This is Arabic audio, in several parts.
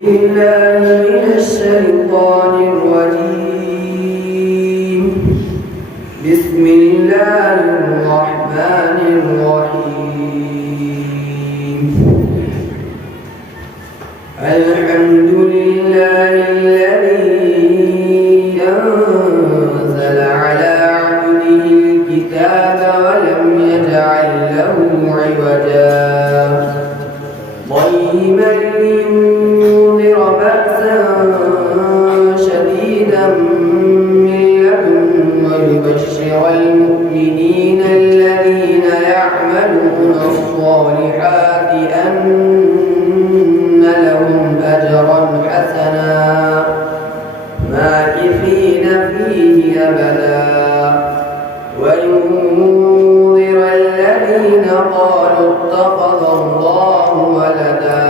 بالله من الشيطان الرجيم. بسم الله الرحمن الرحيم. الحمد لله الذي أنزل على عبده الكتاب ولم يجعل له عوجا قيما لينذر بأسا شديدا من لدنه ويبشر المؤمنين الذين يعملون الصالحات أن لهم أجرا حسنا ماكثين فيه أبدا وينذر الذين قالوا اتخذ الله ولدا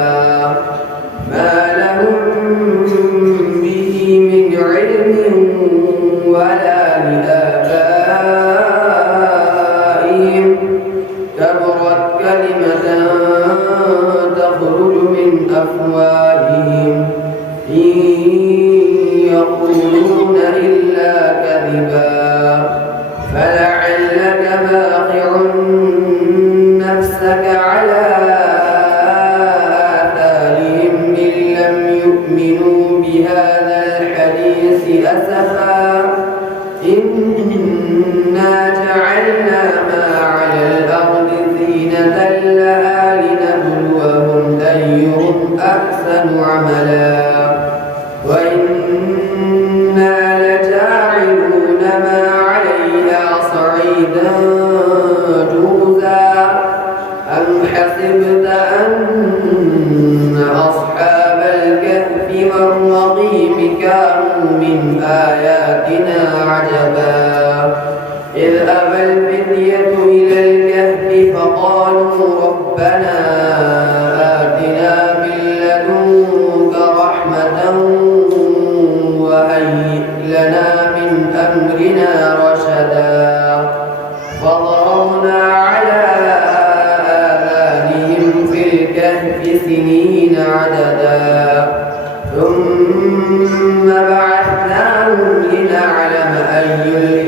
ما لهم به من علم ولا لآبائهم كبرت كلمة تخرج من أفواههم إن يقولون إلا كذبا فلعلك باخع نفسك على آثارهم إن لم يؤمنوا بهذا الحديث أسفا إنا جعلنا ما على الأرض زينة لها لنبلوهم أيهم أحسن عملا وإنا لجاعلون ما عليها صعيدا جرزا أم حسبت أن أصحاب الكهف والرقيم كانوا من آياتنا عجبا إذ أبى الفتية إلى الكهف فقالوا ربنا آتنا من لدنك رحمة وهيئ لنا من أمرنا رشدا فضربنا على آذانهم في الكهف سنين عددا ثم بعثناهم لنعلم أي